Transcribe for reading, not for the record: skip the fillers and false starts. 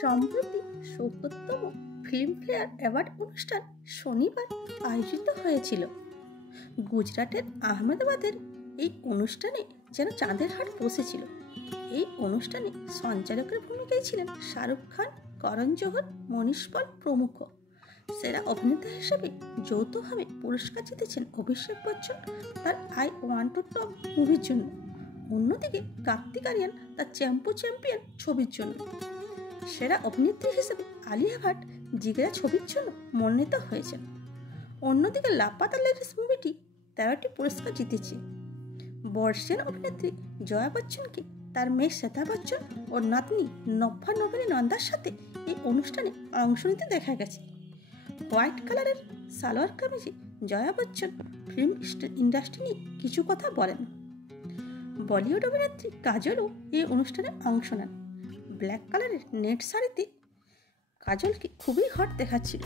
সম্প্রতি ৭০তম Filmfare award অনুষ্ঠান শনিবার আয়োজিত হয়েছিল। গুজরাটের আহমেদাবাদের এই অনুষ্ঠানে যেন চাঁদের হাট বসেছিল। এই অনুষ্ঠানে সঞ্চালকের ভূমিকায় ছিলেন শাহরুখ খান, করণ জোহর, মনীষ পল প্রমুখ। সেরা অভিনেতা হিসেবে যৌথভাবে পুরস্কার জিতেছেন অভিষেক বচ্চন তার আই ওয়ান্ট টু টক মুভির জন্য, অন্যদিকে কার্তিক আরিয়ান তার চ্যাম্পিয়ন ছবির জন্য। সেরা অভিনেত্রী হিসেবে আলিয়া ভাট জিগরা ছবির জন্য মনোনীত হয়েছেন। অন্যদিকে লাপাতা লেডিস মুভিটি 13টি পুরস্কার জিতেছে। বর্ষীয়ান অভিনেত্রী জয়া বচ্চনকে তার মেয়ে শ্বেতা বচ্চন ও নাতনি নভ্যা নবীনী নন্দার সাথে এই অনুষ্ঠানে অংশ নিতে দেখা গেছে। হোয়াইট কালারের সালোয়ার কামিজে জয়া বচ্চন ফিল্ম ইন্ডাস্ট্রি নিয়ে কিছু কথা বলেন। বলিউড অভিনেত্রী কাজলও এই অনুষ্ঠানে অংশ নেন। ব্ল্যাক কালারের নেট শাড়িতে কাজলকে খুবই হট দেখাচ্ছিল।